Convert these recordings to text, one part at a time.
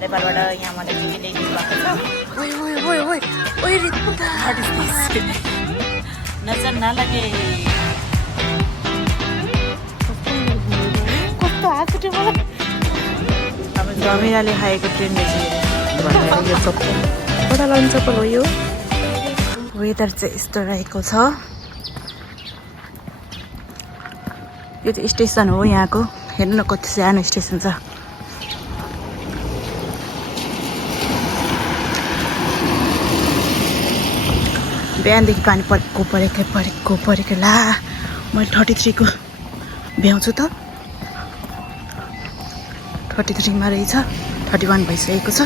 नेपालबाट यहाँ मलाई के के ल्याइदिनु भएको छ नजर नलागे कस्तो हाँसुट्यो मलाई अब जमिराले खाएको ट्रेन रहेछ यो चप्पल बडा लाउने चप्पल हो यो वेदर चाहिँ यस्तो रहेको छ यो चाहिँ स्टेसन हो यहाँको हेर्नु न कति सानो स्टेसन छ बिहानदेखि पानी परेको ला मैले 33 को भ्याउँछु त 33 मा रहेछ 31 भइसकेको छ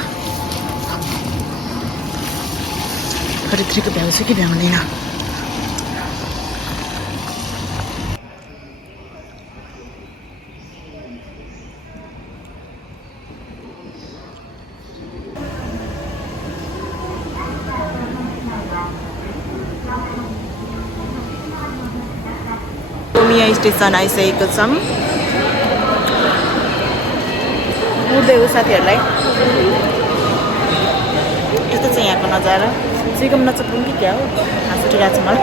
33 को भ्याउँछु कि भ्याउँदैन यहाँ स्टेसन आइसकेको छौँ उड्दै हो साथीहरूलाई यस्तो चाहिँ यहाँको नजारा सिकम नचपुँ कि क्या हो हाँस उठिरहेको छ मलाई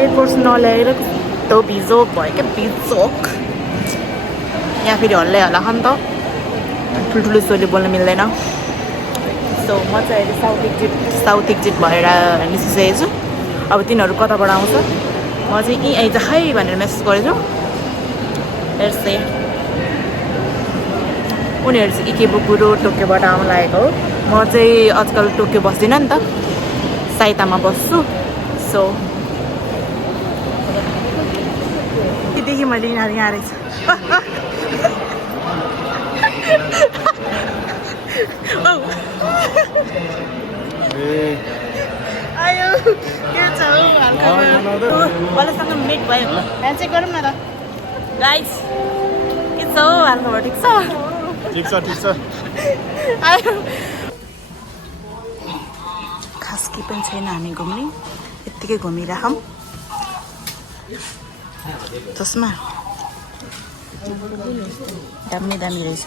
एयरपोर्ट नल्याएर कस्तो भिजोक भयो क्या भिजोक यहाँ फेरि हल्लै हल्ला खान् त ठुल्ठुलो स्वरले बोल्न मिल्दैन सो म चाहिँ अहिले साउथ एक्जिट भएर निस्किसकेको छु अब तिनीहरू कताबाट आउँछ म चाहिँ यहीँ आइज खै भनेर मेसेज गरेछु हेर्छ उनीहरू चाहिँ इकेबुकुरो टोकियोबाट आउनु लागेको हो म चाहिँ आजकल टोकियो बस्दिनँ नि त साइतामा बस्छु सो देखि मैले यिनीहरू यहाँ रहेछ आयो के छ हौ हालखबर मिट भयो ह्यान्डसेक गरौँ न त गाइस के छ हौ हालखबर ठिक छ ठिक छ आयो खास के पनि छैन हामी घुम्ने यत्तिकै घुमिराखौँ चस्मा दामी रहेछ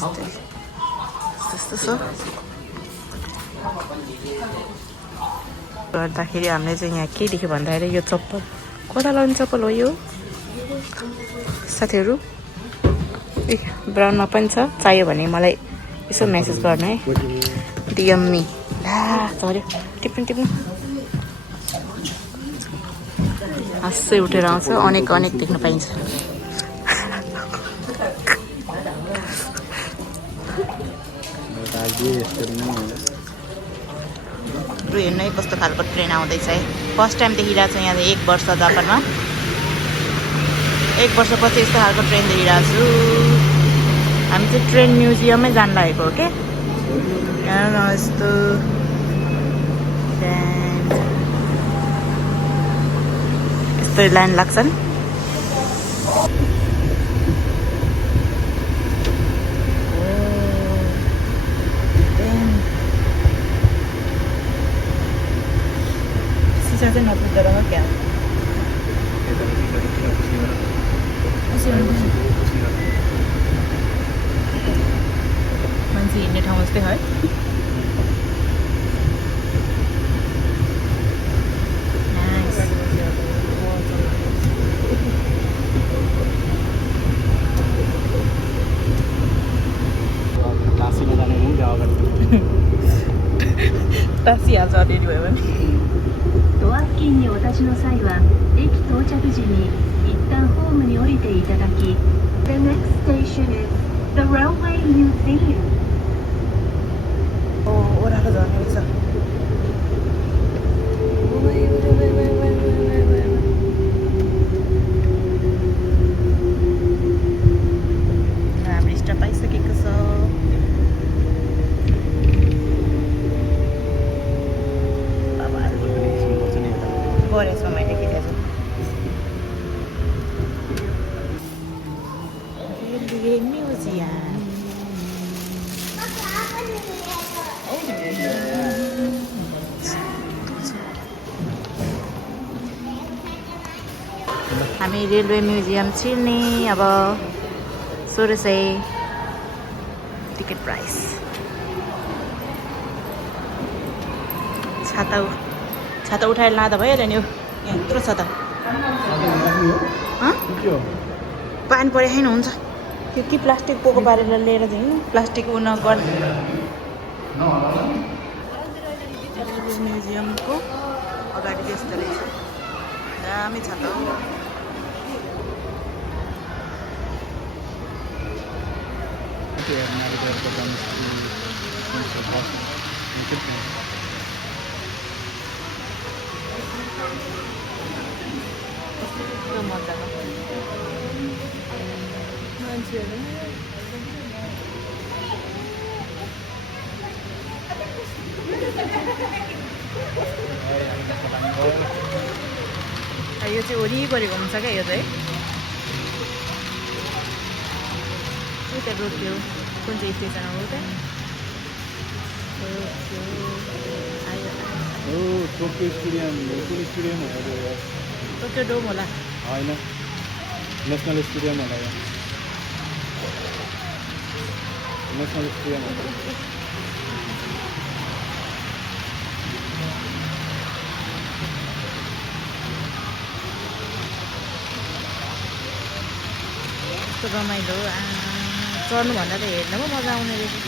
हौ त्यस्तो छ गर्दाखेरि हामीले चाहिँ यहाँ के देख्यो भन्दाखेरि यो चप्पल कता लाउने चप्पल हो यो साथीहरू ए ब्राउनमा पनि छ चाहियो भने मलाई यसो मेसेज गर्नु है डिएममी ला झऱ्यो टिप्नु हाँसै उठेर आउँछ अनेक देख्न पाइन्छ हेर्नु है कस्तो खालको ट्रेन आउँदैछ है फर्स्ट टाइम देखिरहेको छ यहाँ 1 वर्ष जापानमा 1 वर्षपछि यस्तो खालको ट्रेन देखिरहेको छु हामी चाहिँ ट्रेन म्युजियममै जान लागेको हो क्या हेर्नु यस्तो यस्तो लाइन लाग्छन् चाहिँ नपुग्दो रह क्या मान्छे हिँड्ने ठाउँ जस्तै है टाँसी हाल्छ अलिअलि भयो भने ドア付近にお立ちの際は駅到着時に一旦ホームに降りていただき The next station is the Railway Museum. ओह्रालो झर्ने रहेछ हामी स्टप आइसकेको छ गरेछ मैले खिचेको म्युजियम हामी रेलवे म्युजियम छिर्ने अब 1600 टिकट प्राइस छाता उठाएर लाँदा भइहाल्यो नि यहाँ यत्रो छ त पानी परे होइन हुन्छ त्यो कि प्लास्टिक पोको पारेर लिएर जाउँ प्लास्टिक उ नगर्ने म्युजियमको अगाडि त्यस्तो रहेछ दामी छ त मजाको यो चाहिँ वरिपरि घुम्छ क्या यो चाहिँ त्यहाँ रोक्यो कुन चाहिँ स्टेसन हो त टोकियो स्टेडियम कुन स्टेडियम हो टोकियो डोम होला होइन नेसनल स्टेडियम होला यो नेसनल स्टेडियम हो कस्तो रमाइलो चढ्नुभन्दा त हेर्न पो मजा आउने रहेछ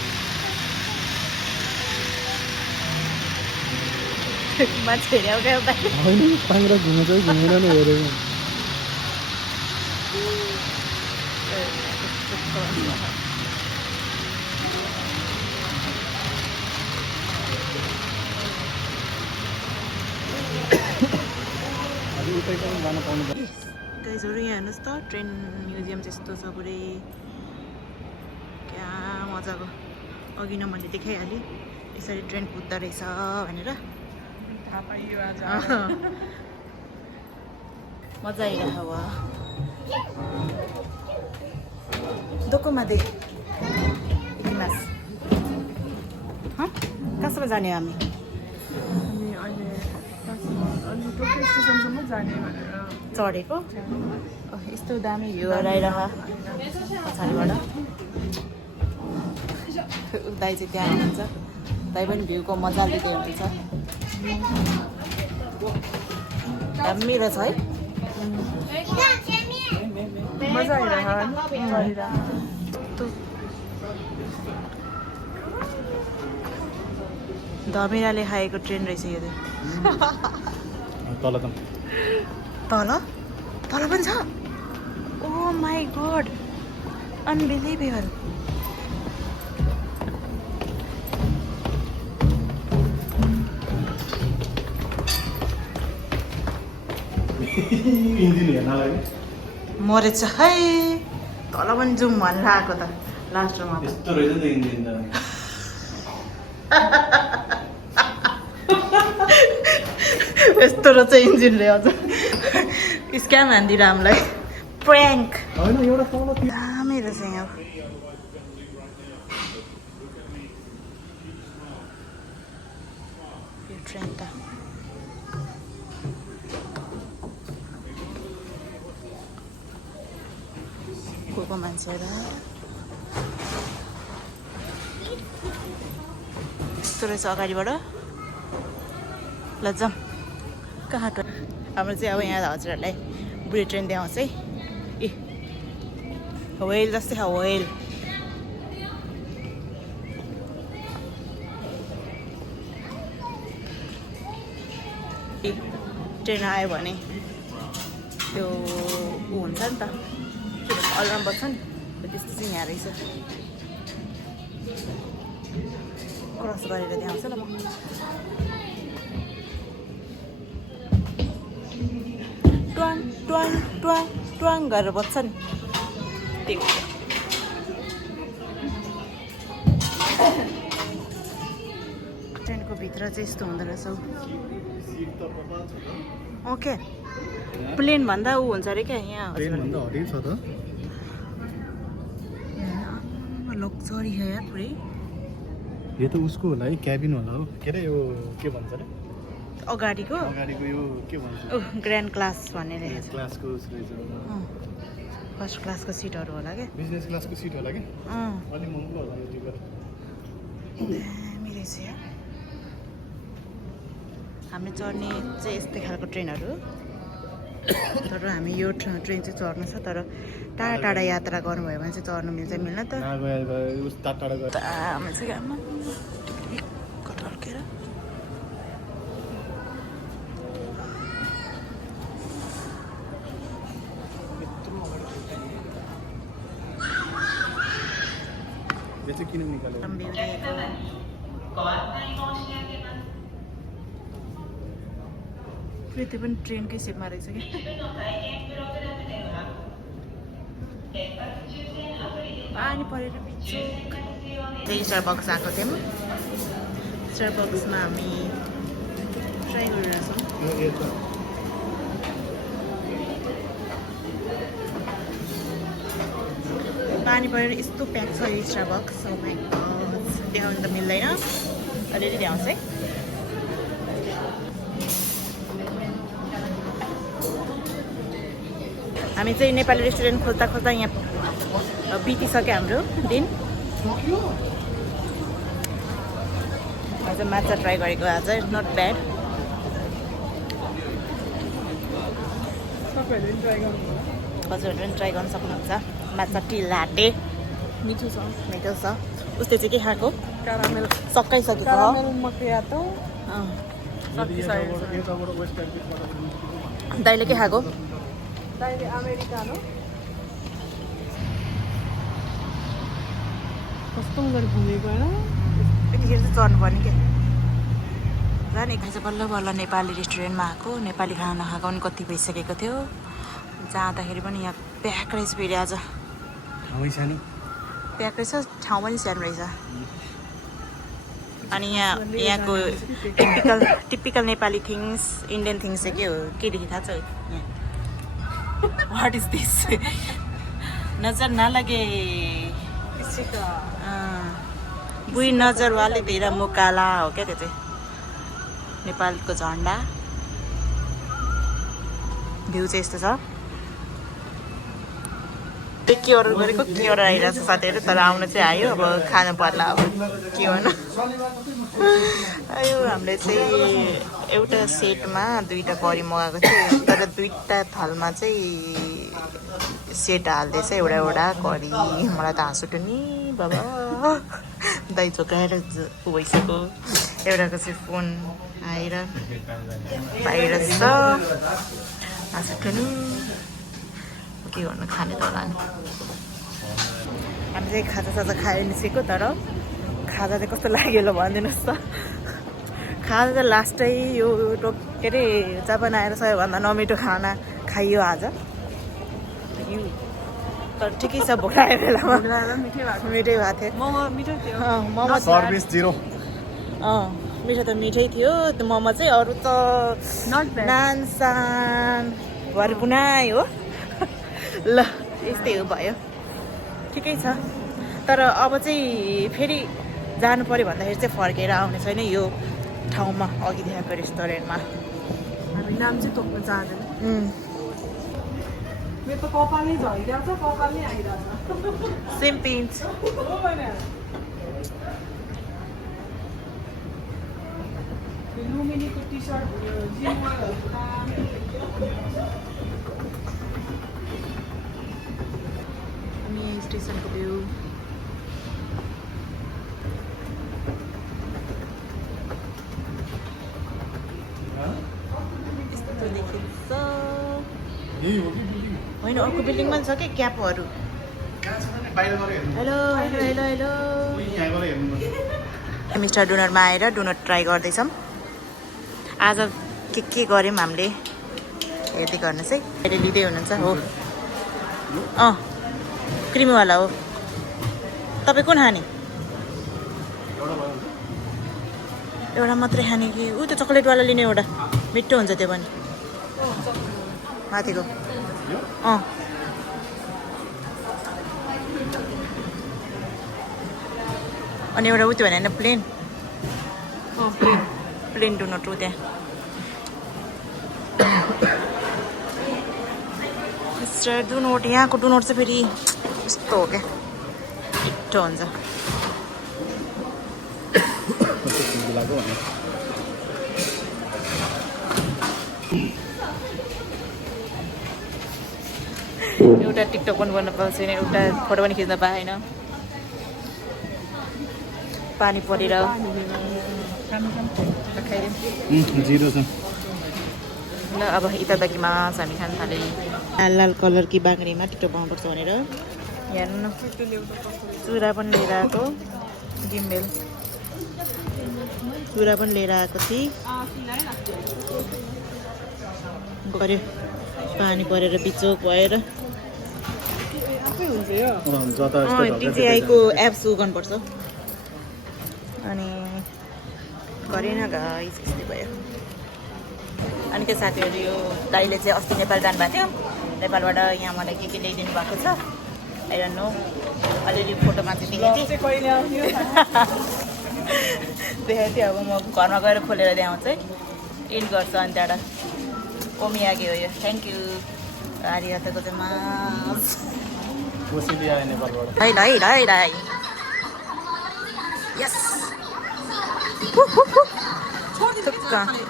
मान्छेहरू एउटा एउटा होइन पाङ्ग्रा घुमेछ घुमेन नै हेरेको जान पाउनु गाइजहरू यहाँ हेर्नुहोस् त ट्रेन म्युजियम त्यस्तो छ पुरै क्या मजाको अघि न मैले देखाइहालेँ यसरी ट्रेन कुद्दो रहेछ भनेर मजा आइरहेको वा दोकोमा दे इतिमास कहाँसम्म जाने हामी चढेको यस्तो दामी भ्यू आइरह पछाडिबाट दाइ चाहिँ त्यहाँ हुनुहुन्छ दाइ पनि भ्यूको मजा लिँदै हुनुहुन्छ दामी रहेछ है मजा आइरह धमिराले खाएको ट्रेन रहेछ यो चाहिँ तल तल तल पनि छ ओ माई गड अनबिलिभेबल इन्जिन हेर्नलाई मरेछ है तल पनि जाउँ भनेर आएको त लास्टमा यस्तो रहेछ त इन्जिन त यस्तो रहेछ इन्जिनले अझ स्क्याम हान्दिएर हामीलाई प्र्याङ्क होइन एउटा तल दामी रहेछ यहाँ यो ट्रेन त को मान्छेहरू यस्तो रहेछ अगाडिबाट ल जाउँ कहाँ हाम्रो चाहिँ अब यहाँ हजुरहरूलाई बुढी ट्रेन देखाउँछ है ए वेल जस्तै छ वेल ट्रेन आयो भने त्यो ऊ हुन्छ नि त के भन्छ अलार्म बज्छ नि त्यस्तो चाहिँ यहाँ रहेछ क्रस गरेर देखाउँछ ल म ट्वाङ ट्वाङ ट्वाङ ट्वाङ गरेर बज्छ नि त्यही हो ट्रेनको भित्र चाहिँ यस्तो हुँदो रहेछ ओके प्लेन भन्दा ऊ हुन्छ अरे क्या यहाँ हरियो छ त लग्जरी है यार पुरै यो त उसको होला है क्याबिन होला हो के अरे यो के भन्छ अरे अगाडिको अगाडिको यो के भन्छ ग्रान्ड क्लास भन्ने रहेछ क्लासको रहेछ फर्स्ट क्लासको सिटहरू होला क्या बिजनेस क्लासको सिट होला कि अलि महँगो होला यो टिकट दामी रहेछ यार हामीले चढ्ने चाहिँ यस्तै खालको ट्रेनहरू तर हामी यो ट्रेन चाहिँ चढ्नु छ तर टाढा टाढा यात्रा गर्नुभयो भने चाहिँ चढ्नु मिल्छ मिल्न त टाढा गयो दामी चाहिँ घाममा कटल्केर यो चाहिँ किन निकाल्यो त्यो पनि ट्रेनकै सेपमा रहेछ कि पानी परेर बिचोक स्टारबक्स आएको थियौँ स्टारबक्समा हामी ट्राई गरिरहेछौँ पानी परेर यस्तो प्याक छ यो स्टारबक्स देखाउनु त मिल्दैन अलिअलि देखाउँछ है हामी चाहिँ नेपाली रेस्टुरेन्ट खोज्दा खोज्दा यहाँ बितिसक्यो हाम्रो दिन आज माछा ट्राई गरेको आज नट ब्याड हजुरहरूले पनि ट्राई गर्न सक्नुहुन्छ माछा टी लाटे मिठो छ मिठो छ उसले चाहिँ के खाएको क्यारामेल सकाइसकेको क्यारामेल मक्यातो दाइले के खाएको दाइले अमेरिकानो कस्तो गरी घुमेको होइन यतिखेर चाहिँ चढ्नु पर्ने क्या जाने खान्छ बल्ल बल्ल नेपाली रेस्टुरेन्टमा आएको नेपाली खाना नखाएको पनि कति भइसकेको थियो जाँदाखेरि पनि यहाँ प्याक रहेछ फेरि आज प्याक रहेछ ठाउँ पनि सानो रहेछ अनि यहाँको typical Nepali things Indian things चाहिँ के हो के देखि थाहा छ यहाँ वाट इज दिस नजर नलगे बुई नजर वाले तेरा मुकाला हो क्या त्यो चाहिँ नेपालको झन्डा भ्यू चाहिँ यस्तो छ के अर्डर गरेको के अर्डर आइरहेको छ साथीहरू तर आउनु चाहिँ आयो अब खानु पर्ला अब के गर्नु आयो हामीले चाहिँ एउटा सेटमा दुईवटा करी मगाएको थियो तर दुईवटा थलमा चाहिँ सेट हाल्दैछ एउटा एउटा करी मलाई त हाँस उठ्यो नि बाबा दही चोकाएर भइसक्यो एउटाको चाहिँ फोन आएर बाहिर छ हाँस उठ्यो नि के गर्नु खाने त होला नि हामी चाहिँ खाजासाजा खाएर निस्केको तर खाजा चाहिँ कस्तो लाग्यो ल भनिदिनुहोस् त खाजा चाहिँ लास्टै यो के अरे जापान आएर सबैभन्दा नमिठो खाना खाइयो आज तर ठिकै छ भोक लागेको बेलामा मिठै भएको थियो मोमो मिठो थियो मोमो सर्भिस जिरो मिठो त मिठै थियो त्यो मोमो चाहिँ अरू त नट ब्याड नान सान भरपुनाइ हो ल यस्तै हो भयो ठिकै छ तर अब चाहिँ फेरि जानु पऱ्यो भन्दाखेरि चाहिँ फर्केर आउने छैन यो ठाउँमा अघि देखाएको रेस्टुरेन्टमा हामी नाम चाहिँ तोक्न चाहँदैन मेरो त कपालै झरिरहेको छ कपालै आइरहेको छ सेम पिन्च लुमिनीको टी सर्ट अनि स्टेसनको भ्यू यस्तो देखिन्छ होइन अर्को बिल्डिङमा छ कि क्यापहरू hello hello hello hello mister डोनरमा आएर डोनट ट्राई गर्दैछौँ आज के गऱ्यौँ हामीले हेर्दै गर्नुहोस् है अहिले लिँदै हुनुहुन्छ हो क्रिमीवाला हो तपाईँ कुन खाने एउटा मात्रै खाने कि ऊ त्यो चक्लेटवाला लिने एउटा मिठो हुन्छ त्यो पनि माथिको अनि एउटा उ त्यो भने होइन प्लेन प्लेन डोनट हो त्यहाँ मिस्टर डुनोट यहाँको डुनोट चाहिँ फेरि यस्तो हो क्या मिठो हुन्छ लाग्यो भने एउटा टिकटक पनि गर्न पाएको छैन एउटा फोटो पनि खिच्न पाएन पानी परेर खाइदिउँ जिरो छ ल अब इतादकीमा हामी खान थाल्यो लाल लाल कलर कि बाँगडीमा टिकटक बनाउनुपर्छ भनेर हेर्नु न चुरा पनि लिएर आएको जिम्बेल चुरा पनि लिएर आएको थिएँ गऱ्यो पानी परेर बिचोक भएर टिजिआईको एप्स गर्नुपर्छ अनि गरेन गाइस यस्तै भयो अनि त्यो साथीहरू यो दाइले चाहिँ अस्ति नेपाल जानुभएको थियो नेपालबाट यहाँ मलाई के ल्याइदिनु भएको छ आई डोन्ट नो अलिअलि फोटोमा चाहिँ देखेको थिएँ देखाएको थिएँ अब म घरमा गएर खोलेर ल्याउँछु है एन्ड गर्छ अनि त्यहाँबाट ओमियागी हो यो थ्याङ्क यू आर्यताको चाहिँ मास कोसेली आयो नेपालबाट लाई यस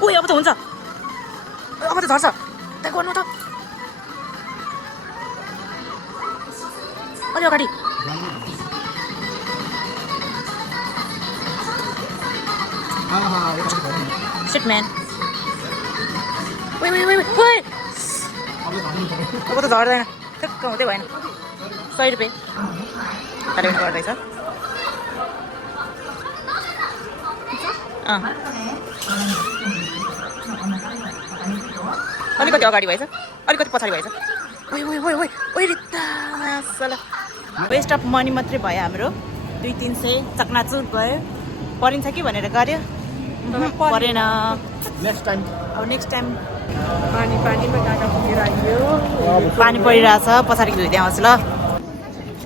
ओ अब त हुन्छ अब त झर्छ त्यहाँ गर्नु त अलि अगाडि सिट म्यान अब त झर्दैन ठिक्क हुँदै भएन 100 रुपियाँ हालेर गर्दैछ अलिकति अगाडि भएछ अलिकति पछाडि भएछ वेस्ट अफ मनी मात्रै भयो हाम्रो 200-300 चकनाचुर भयो परिन्छ कि भनेर गऱ्यो परेन नेक्स्ट टाइम पानी पानीमा गाडा पुगेर आइयो पानी परिरहेछ पछाडि धुइदिए आउँछु ल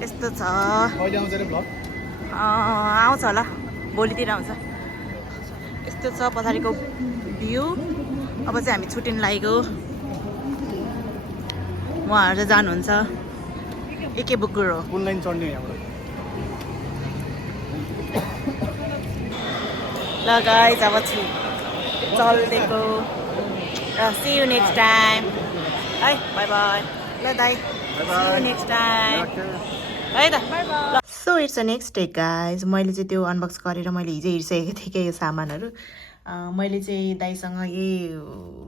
यस्तो छ कहिले आउँछ रे भ्लग आउँछ होला भोलितिर आउँछ यस्तो छ पछाडिको भ्यू अब चाहिँ हामी छुट्टिन लागेको उहाँहरू चाहिँ जानुहुन्छ एके बुकुर हो कुन लाइन चढ्ने यहाँबाट ल गाइस अब चल्देको सी यु नेक्स्ट टाइम है बाई बाई ल दाइ सी यु नेक्स्ट टाइम है त so it's a next day guys मैले चाहिँ त्यो अनबक्स गरेर मैले हिजो हेरिसकेको थिएँ क्या यो सामानहरू मैले चाहिँ दाइसँग यही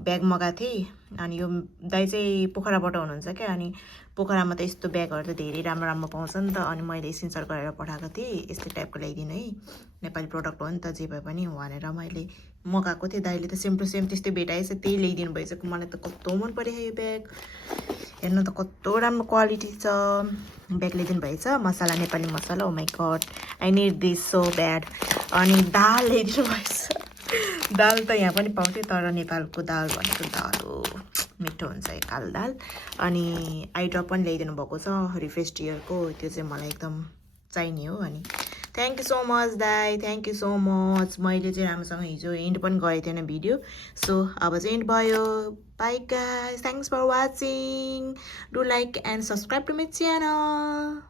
ब्याग मगाएको थिएँ अनि यो दाइ चाहिँ पोखराबाट हुनुहुन्छ क्या अनि पोखरामा त यस्तो ब्यागहरू त धेरै राम्रो राम्रो पाउँछ नि त अनि मैले स्क्रिनसट गरेर पठाएको थिएँ यस्तै टाइपको ल्याइदिनु है नेपाली प्रडक्ट हो नि त जे भए पनि भनेर मैले मगाएको थिएँ दाइले त सेम टु सेम त्यस्तै भेटाएछ त्यही ल्याइदिनु भएछ मलाई त कस्तो मन पऱ्यो यो ब्याग हेर्नु त कस्तो राम्रो क्वालिटी छ ब्याग ल्याइदिनु भएछ मसला नेपाली मसला oh my god I need this so bad अनि दाल ल्याइदिनु भएछ दाल त यहाँ पनि पाउँथ्यो तर नेपालको दाल भनेको दाल हो मिठो हुन्छ कालो दाल अनि आइड्रप पनि ल्याइदिनु भएको छ रिफ्रेस टियरको त्यो चाहिँ मलाई एकदम चाहिने हो अनि थ्याङ्क यू सो मच दाइ थ्याङ्क यू सो मच मैले चाहिँ राम्रोसँग हिजो एन्ड पनि गरेको थिएन भिडियो सो अब चाहिँ एन्ड भयो bye guys thanks for watching do like and subscribe to my channel